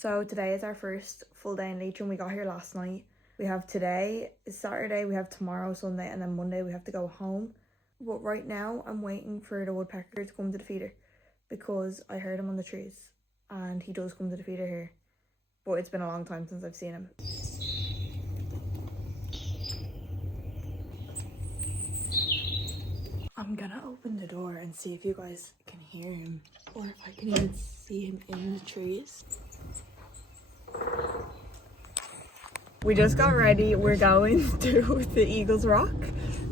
So today is our first full day in Leitrim. We got here last night. We have today, is Saturday, we have tomorrow, Sunday, and then Monday we have to go home. But right now I'm waiting for the woodpecker to come to the feeder because I heard him on the trees and he does come to the feeder here. But it's been a long time since I've seen him. I'm gonna open the door and see if you guys can hear him or if I can even see him in the trees. We just got ready. We're going to the Eagles Rock.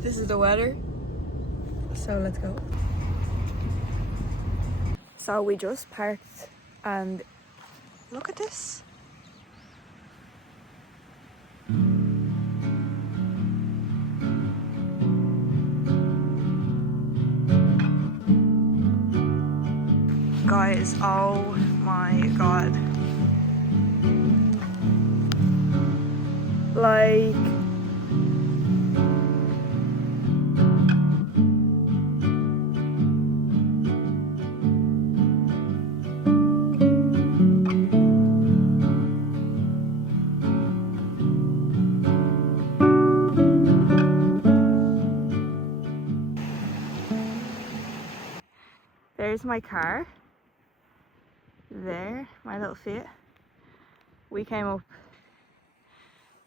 This is the weather. So let's go. So we just parked and look at this. Guys, oh my god. Like, there's my car. There, my little feet. We came up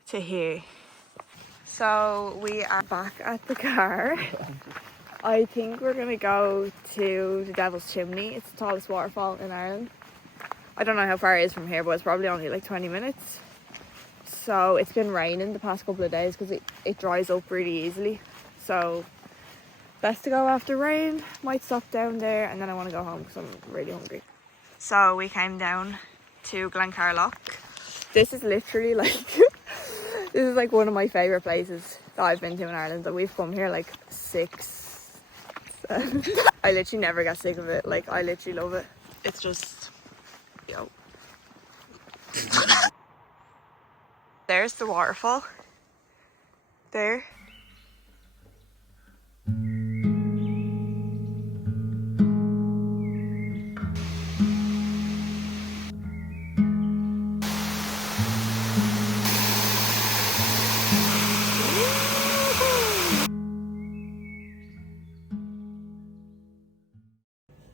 to here. So we are back at the car. I think we're gonna go to the Devil's Chimney. It's the tallest waterfall in Ireland. I don't know how far it is from here, but it's probably only like 20 minutes. So it's been raining the past couple of days because it dries up really easily. So best to go after rain. Might stop down there and then I want to go home because I'm really hungry. So we came down to Glencar Lough. This is literally like this is like one of my favourite places that I've been to in Ireland, that we've come here like 6, 7. I literally never get sick of it. Like, I literally love it. It's just, yo. There's the waterfall. There.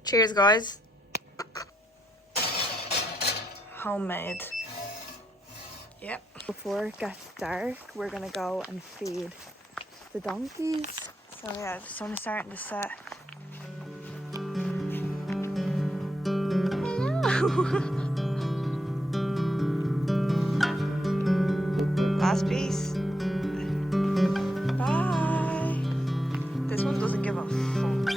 Cheers, guys. Homemade. Yep. Before it gets dark, we're gonna go and feed the donkeys. So yeah, the sun is starting to set. Last piece. Bye. This one doesn't give a fuck.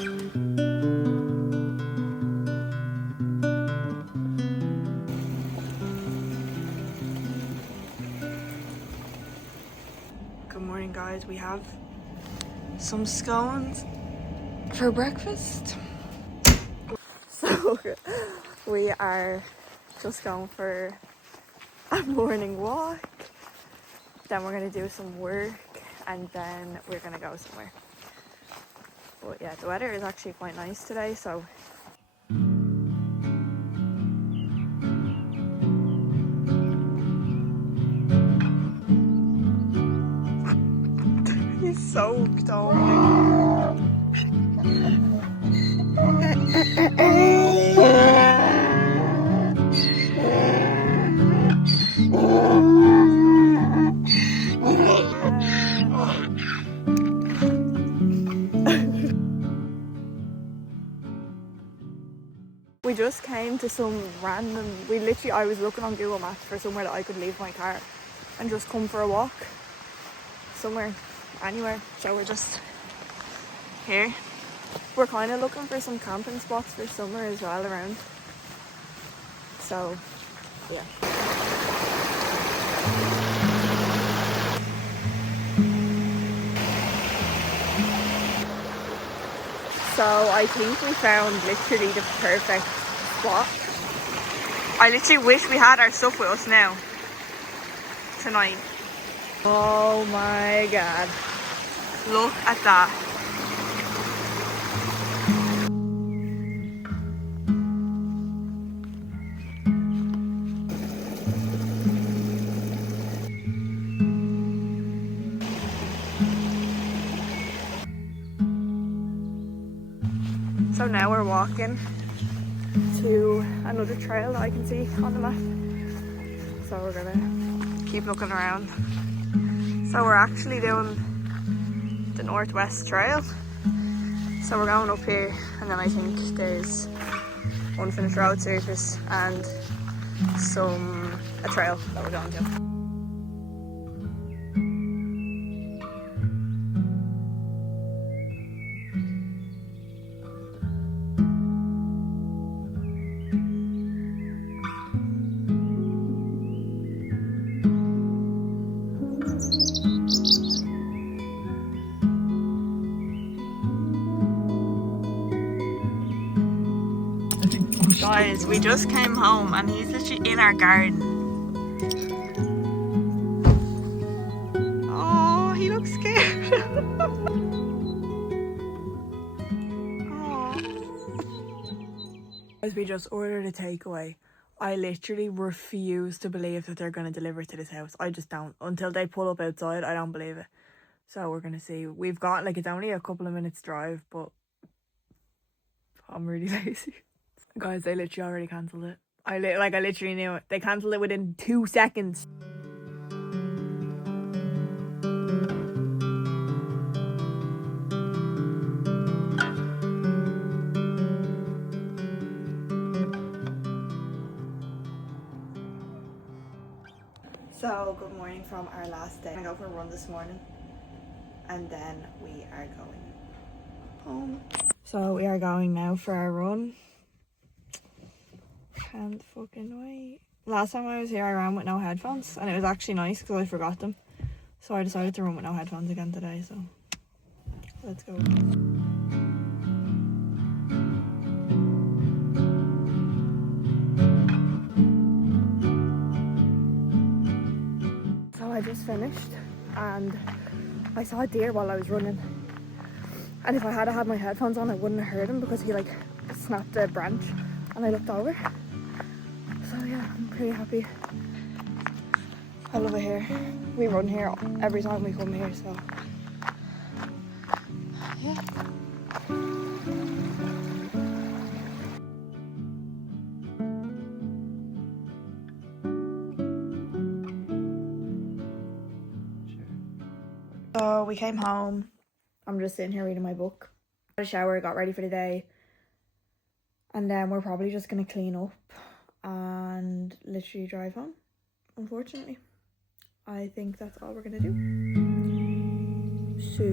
Good morning, guys. We have some scones for breakfast. So we are just going for a morning walk. Then we're gonna do some work and then we're gonna go somewhere. But yeah, the weather is actually quite nice today, so he's soaked all. We just came to some random, I was looking on Google Maps for somewhere that I could leave my car and just come for a walk. Somewhere, anywhere. So we're just here. We're kind of looking for some camping spots for summer as well around. So, yeah. So I think we found literally the perfect spot. I literally wish we had our stuff with us now. Tonight. Oh my god. Look at that. So now we're walking to another trail that I can see on the map. So we're gonna keep looking around. So we're actually doing the Northwest Trail. So we're going up here, and then I think there's unfinished road surface and a trail that we're going to. Guys, we just came home and he's literally in our garden. Oh, he looks scared. Guys, we just ordered a takeaway. I literally refuse to believe that they're going to deliver to this house. I just don't. Until they pull up outside, I don't believe it. So we're going to see. We've got, like, it's only a couple of minutes drive, but I'm really lazy. Guys, they literally already cancelled it. I literally knew it. They cancelled it within 2 seconds. So, good morning from our last day. I'm gonna go for a run this morning, and then we are going home. So we are going now for our run. Can't fucking wait. Last time I was here, I ran with no headphones, and it was actually nice because I forgot them. So I decided to run with no headphones again today, so let's go. So I just finished, and I saw a deer while I was running. And if I had my headphones on, I wouldn't have heard him because he like snapped a branch, and I looked over. So yeah, I'm pretty happy. I love it here. We run here every time we come here, so yeah. So we came home. I'm just sitting here reading my book. Got a shower, got ready for the day. And then we're probably just gonna clean up and literally drive home, unfortunately. I think that's all we're gonna do. So